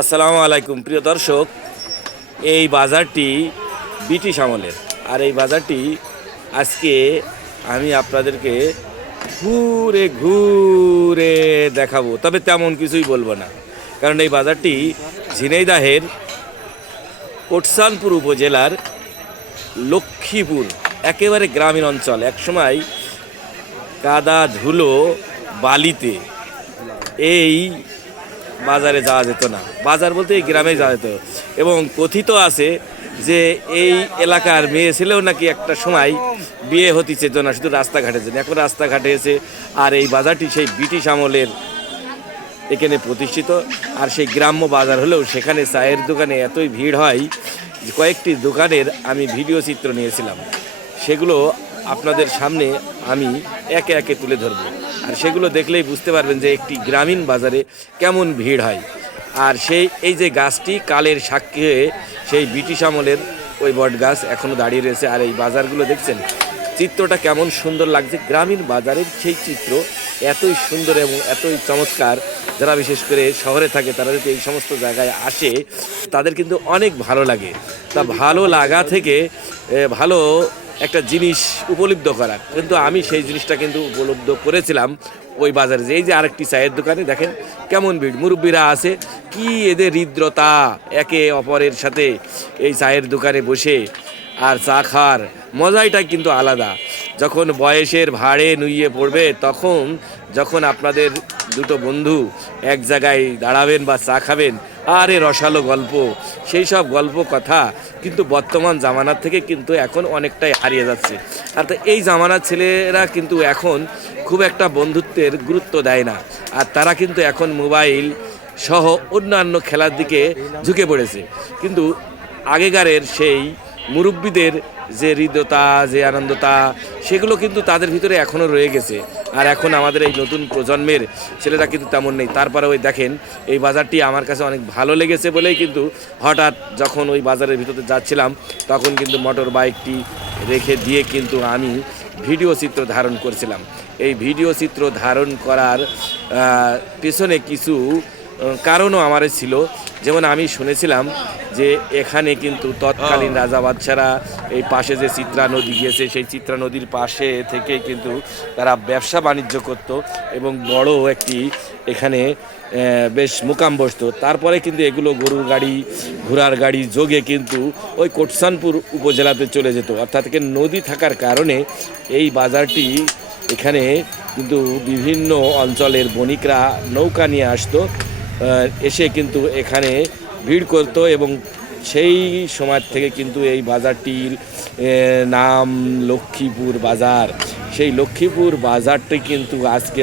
আসসালামু আলাইকুম, প্রিয় দর্শক। এই বাজারটি ব্রিটিশ আমলের। আর এই বাজারটি আজকে আমি আপনাদেরকে ঘুরে ঘুরে দেখাবো। তবে তেমন কিছুই বলব না। কারণ এই বাজারটি ঝিনাইদাহের কোটসানপুর উপজেলার লক্ষ্মীপুর, একেবারে গ্রামীণ অঞ্চল। একসময় কাদা ধুলো বালিতে এই বাজারে যাওয়া যেত না। বাজার বলতে এই গ্রামে যাওয়া যেত। এবং কথিত আছে যে এই এলাকার মেয়ে ছেলেও নাকি একটা সময় বিয়ে হতে চেত না, শুধু রাস্তাঘাটে যেত। এখন রাস্তাঘাটে এসে আর এই বাজারটি সেই ব্রিটিশ আমলের এখানে প্রতিষ্ঠিত। আর সেই গ্রাম্য বাজার হলেও সেখানে চায়ের দোকানে এতই ভিড় হয় কয়েকটি দোকানের আমি ভিডিও চিত্র নিয়েছিলাম। সেগুলো আপনাদের সামনে আমি একে একে তুলে ধরব। আর সেগুলো দেখলেই বুঝতে পারবেন যে একটি গ্রামীণ বাজারে কেমন ভিড় হয়। আর সেই, এই যে গাছটি কালের সাক্ষী হয়ে সেই ব্রিটিশ আমলের ওই বট গাছ এখনও দাঁড়িয়ে রয়েছে। আর এই বাজারগুলো দেখছেন, চিত্রটা কেমন সুন্দর লাগছে। গ্রামীণ বাজারের সেই চিত্র এতই সুন্দর এবং এতই চমৎকার, যারা বিশেষ করে শহরে থাকে তারা যদি এই সমস্ত জায়গায় আসে, তাদের কিন্তু অনেক ভালো লাগে। তা ভালো লাগা থেকে ভালো একটা জিনিস উপলব্ধ করার। কিন্তু আমি সেই জিনিসটা কিন্তু উপলব্ধ করেছিলাম। ওই বাজারে যে, এই যে আরেকটি চায়ের দোকানে দেখেন কেমন ভিড়। মুরব্বীরা আছে, কি এদের হৃদ্রতা, একে অপরের সাথে এই চায়ের দোকানে বসে আর চা খাওয়ার মজাইটা কিন্তু আলাদা। যখন বয়সের ভাড়ে নুইয়ে পড়বে, তখন যখন আপনাদের দুটো বন্ধু এক জায়গায় দাঁড়াবেন বা চা খাবেন আরে রসালো গল্প, সেই সব গল্প কথা কিন্তু বর্তমান জামানার থেকে কিন্তু এখন অনেকটাই হারিয়ে যাচ্ছে। আর এই জামানার ছেলেরা কিন্তু এখন খুব একটা বন্ধুত্বের গুরুত্ব দেয় না। আর তারা কিন্তু এখন মোবাইল সহ অন্যান্য খেলার দিকে ঝুঁকে পড়েছে। কিন্তু আগেকারের সেই মুরব্বীদের যে হৃদয়তা, যে আনন্দতা, সেগুলো কিন্তু তাদের ভিতরে এখনও রয়ে গেছে। আর এখন আমাদের এই নতুন প্রজন্মের ছেলেরা কিন্তু তেমন নেই। তারপরে ওই দেখেন, এই বাজারটি আমার কাছে অনেক ভালো লেগেছে বলেই কিন্তু হঠাৎ যখন ওই বাজারের ভিতরে যাচ্ছিলাম, তখন কিন্তু মোটর বাইকটি রেখে দিয়ে কিন্তু আমি ভিডিও চিত্র ধারণ করছিলাম। এই ভিডিও চিত্র ধারণ করার পেছনে কিছু কারণও আমার ছিল। যেমন আমি শুনেছিলাম যে এখানে কিন্তু তৎকালীন রাজা বাদশারা এই পাশে যে চিত্রা নদী গিয়েছে সেই চিত্রা নদীর পাশে থেকে কিন্তু তারা ব্যবসা বাণিজ্য করত এবং বড় একটি এখানে বেশ মুকাম বসতো। তারপরে কিন্তু এগুলো গরুর গাড়ি ঘোড়ার গাড়ি যোগে কিন্তু ওই কোটসানপুর উপজেলাতে চলে যেত। অর্থাৎ নদী থাকার কারণে এই বাজারটি এখানে কিন্তু বিভিন্ন অঞ্চলের বণিকরা নৌকা নিয়ে আসতো। এসে কিন্তু এখানে ভিড় করতো এবং সেই সময় থেকে কিন্তু এই বাজারটির নাম লক্ষ্মীপুর বাজার। সেই লক্ষ্মীপুর বাজারটি কিন্তু আজকে